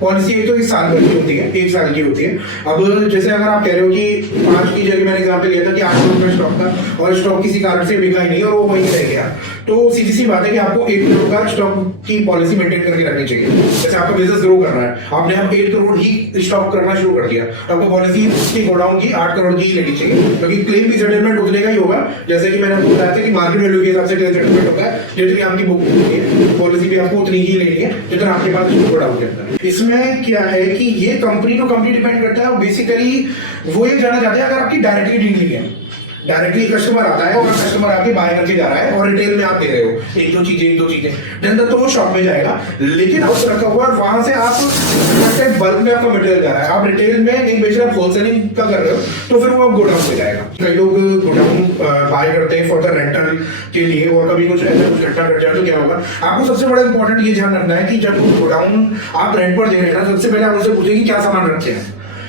Policy एक तो इस साल की होती है, 1 साल की होती है। अब जैसे अगर आप कह रहे हो कि 5 की जगह मैंने एग्जाम्पल लिया था कि 8 करोड़ में स्टॉक था और स्टॉक किसी कारण से बिका ही नहीं और वो वहीं रह गया, तो सीधी सी बात है कि आपको 1 करोड़ का स्टॉक की पॉलिसी मेंटेन करके रखनी चाहिए। जैसे आपका बिजनेस ग्रो कर रहा है, आपने अब 1 करोड़ ही स्टॉक करना शुरू कर दिया, तो आपको पॉलिसी उसकी गोडाउन की 8 करोड़ की ही लेनी चाहिए, क्योंकि क्लेम भी सेटलमेंट उतने का ही होगा। जैसे कि मैंने आपको बताया था कि मार्केट वैल्यू के हिसाब से क्लेम सेटलमेंट होता है, जितनी आपकी बुक होती है पॉलिसी भी आपको उतनी ही लेनी है जितना आपके पास गोडाउन के अंदर। इसमें क्या है कि ये कंपनी टू कंपनी डिपेंड करता है। बेसिकली वो ये जाना चाहते हैं अगर आपकी डायरेक्टली डीलिंग है, डायरेक्टली कस्टमर आता है और कस्टमर आपके बाय करके जा रहा है और रिटेल में आप दे रहे हो एक दो चीजें जनरल तो वो शॉप में जाएगा, लेकिन हाउस रखा हुआ है वहां से आप बल्क में आपका मटेरियल जा रहा है, आप रिटेल में नहीं बेच रहे, आप होलसेलिंग का कर रहे हो, तो फिर वो आप गोडाउन पे जाएगा। कई लोग गोडाउन बाय करते हैं फॉर द रेंटल के लिए और कभी कुछ ऐसा कुछ घटना घट जाए तो क्या होगा। आपको सबसे बड़ा इंपॉर्टेंट ये ध्यान रखना है कि जब गोडाउन आप रेंट पर दे रहे हैं ना, सबसे पहले आप उनसे पूछें कि क्या सामान रखे हैं,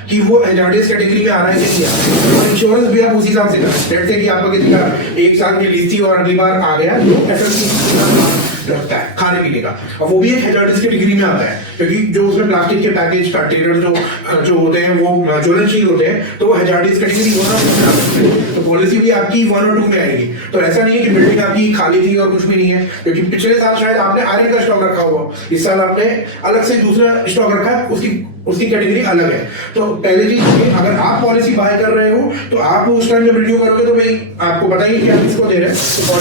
कि वो एजार्डिस कैटेगरी में आ रहा है कि नहीं। और इंश्योरेंस भी आप उसी हिसाब से करें। जैसे कि आपका किसी का 1 साल की लीज थी और अगली बार आ गया तो एफएससी लगता है खाने पीने का, और वो भी एक हैजार्डस कैटेगरी में आता है, क्योंकि जो उसमें प्लास्टिक के पैकेज कंटेनर जो होते हैं वो ज्वलनशील होते हैं, तो वो हैजार्डस कैटेगरी होना, तो पॉलिसी भी आपकी 1 और 2 में आएगी। तो ऐसा नहीं है कि बिल्डिंग आपकी खाली थी और कुछ भी नहीं है, क्योंकि पिछले साल शायद आपने आयरन का स्टॉक रखा हुआ, इस साल आपने अलग से दूसरा स्टॉक रखा है, उसकी कैटेगरी अलग है। तो पहले चीज अगर आप पॉलिसी बाय कर रहे हो तो आप उस टाइम जब रिन्यू करोगे तो भाई आपको पता ही कि आप किसको दे रहे हैं, तो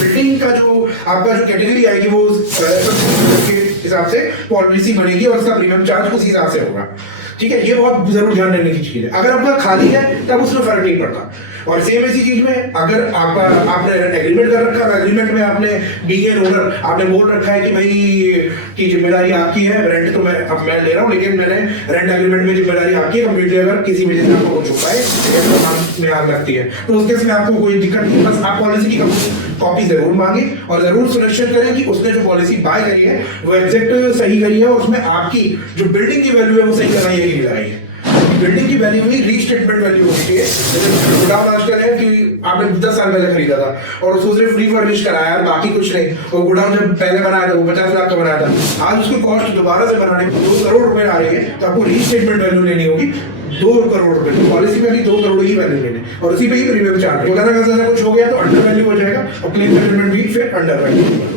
बिल्डिंग का जो आपका जो कैटेगरी आएगी वो के हिसाब से पॉलिसी बनेगी और उसका प्रीमियम चार्ज उस हिसाब से होगा। ठीक है, ये बहुत जरूर ध्यान रखने की चीज है। अगर आपका खाली है तब उसमें फर्क नहीं पड़ता। और सेम ऐसी चीज में अगर आपने एग्रीमेंट कर रखा है, एग्रीमेंट में आपने बीइंग एन ओनर आपने बोल रखा है कि भाई की जिम्मेदारी आपकी है, रेंट तो मैं ले रहा हूँ, लेकिन मैंने रेंट एग्रीमेंट में जिम्मेदारी आपकी है कंप्लीटली, अगर किसी वजह से आपको हो चुका है में आग लगती है तो उस केस में आपको कोई दिक्कत नहीं। बस आप पॉलिसी की कॉपी जरूर मांगे और जरूर सुनिश्चित करें कि उसने जो पॉलिसी बाय करी है वो एग्जैक्ट सही करी है और उसमें आपकी जो बिल्डिंग की वैल्यू है वो सही लगाई है कि नहीं लगाई है। बिल्डिंग की वैल्यू ही रीस्टेटमेंट वैल्यू होनी चाहिए। जैसे गोडाउन आजकल है कि आपने 10 साल पहले खरीदा था और उसको सिर्फ रिफर्निश कराया बाकी कुछ नहीं, और गोडाउन जब पहले बनाया था वो 50 लाख का बनाया था, आज उसकी कॉस्ट दोबारा से बनाने में 2 करोड़ रुपए आ रही है, तो आपको रीस्टेटमेंट वैल्यू लेनी होगी 2 करोड़ रुपए। तो पॉलिसी में भी 2 करोड़ ही वैल्यू लेने और उसी पे ही प्रीमियम चार्ज। अगर कुछ हो गया तो अंडर वैल्यू हो जाएगा और क्लेम सेटलमेंट भी फिर अंडर वैल्यू।